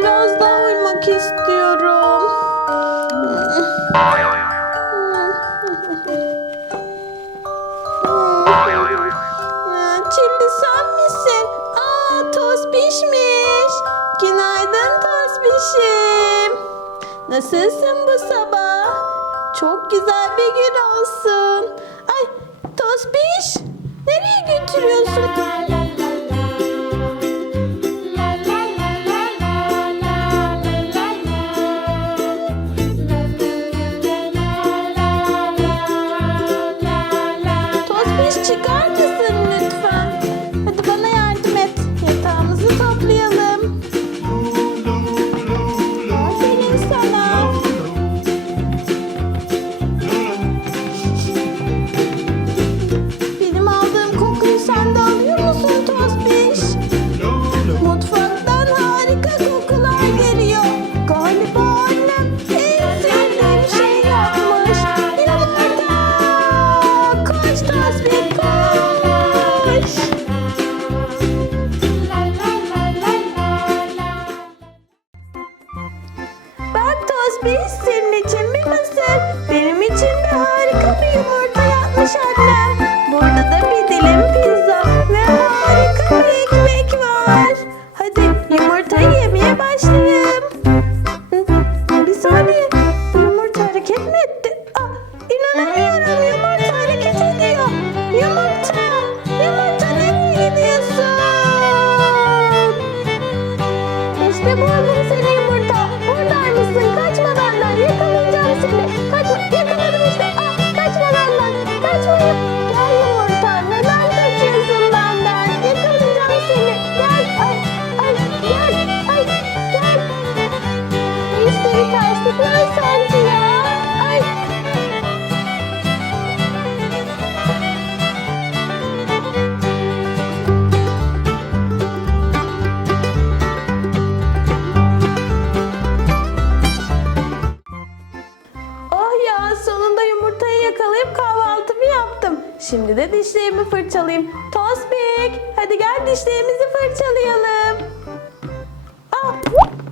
Biraz daha uyumak istiyorum. Çilli sen misin? Tospişmiş. Günaydın Tospişim. Nasılsın bu sabah? Çok güzel bir gün olsun. Ay Tospiş, nereye götürüyorsun? Tospiş çıkar mısın lütfen? Hadi bana yardım et. Yatağımızı toplayalım. Aferin sana. Benim aldığım kokuyu sen de alıyor musun Tospiş? Mutfaktan harika kokular geliyor. Galiba annem en sevdiğim şey yapmış. Yumurta! Koş Tospiş koş! Bak Tospiş, senin için bir mısır. Benim için de harika bir yumurta yapmış annem. Burada da bir dilim pizza ve harika bir ekmek var. Hadi yumurtayı yemeye başlayalım. Bir saniye, yumurta hareket mi etti? İnanamıyorum, yumurta hareket ediyor. Yumurta, yumurta nereye gidiyorsun? İşte buldum seni yumurta. Buradaymışsın. Kaçma benden. Yakalayacağım seni. Kaçma. Yakaladım işte. Kaçma benden. Kaçma. Gel yumurta. Neden kaçıyorsun benden? Yakalayacağım seni. Gel. Ay. Gel. Gel. İşte bir kaçtıklar sanki ya. Ay. Oh ya, sonunda yumurtayı yakalayıp kahvaltımı yaptım. Şimdi de dişlerimi fırçalayayım. Tospik, hadi gel dişlerimizi fırçalayalım.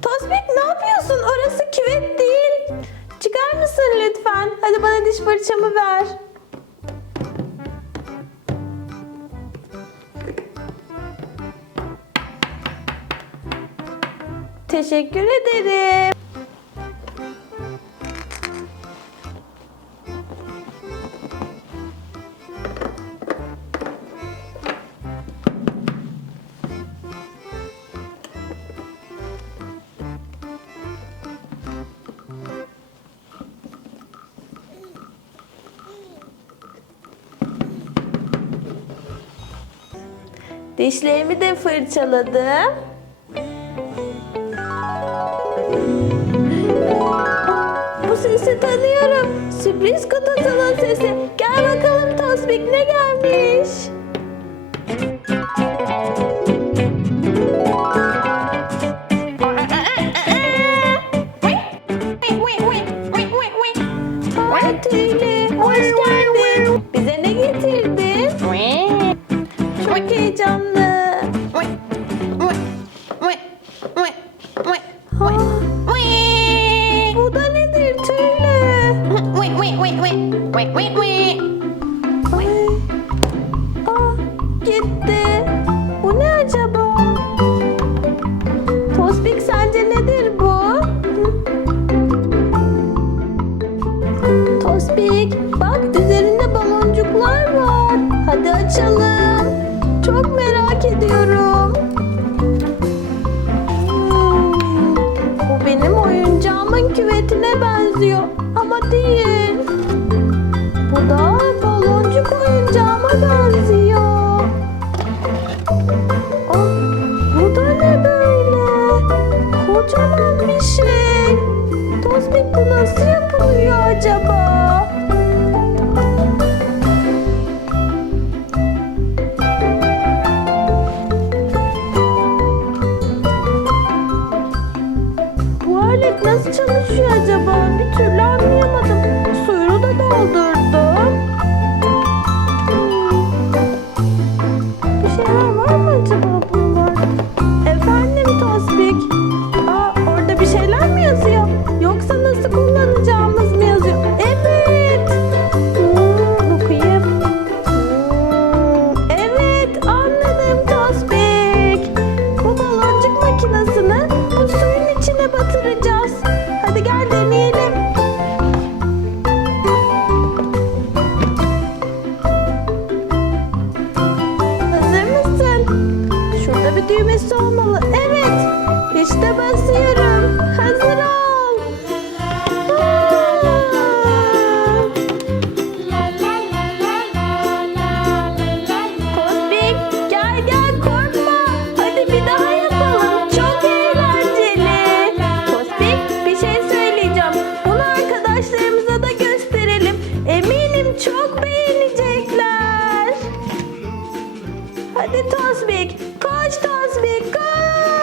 Tospik ne yapıyorsun? Orası küvet değil. Çıkar mısın lütfen? Hadi bana diş fırçamı ver. Teşekkür ederim. Dişlerimi de fırçaladım. Bu sesi tanıyorum. Sürpriz kutusunun sesi. Gel bakalım Tospik, ne gelmiş? Tüylü, hoş geldin. Bize ne getirdin? Çok heyecanlı. Bu da nedir Tüylü? Gitti. Bu ne acaba? Tospik, sence nedir bu? Tospik, bak üzerinde baloncuklar var. Hadi açalım. Çok merak ediyorum. Bu benim oyuncağımın küvetine benziyor ama değil. Bu da baloncuk oyuncağıma benziyor. Bu da ne böyle? Kocaman bir şey. Tospik, bu nasıl yapılıyor acaba? Bu alet nasıl çalışıyor acaba? Bir türlü Play düğmesi olmalı. Evet. İşte basıyorum. Hazır ol. Tospik gel gel korkma. Hadi bir daha yapalım. Çok eğlenceli. Tospik bir şey söyleyeceğim. Bunu arkadaşlarımıza da gösterelim. Eminim çok beğenecekler. Hadi Tospik. Koş Tospik koş.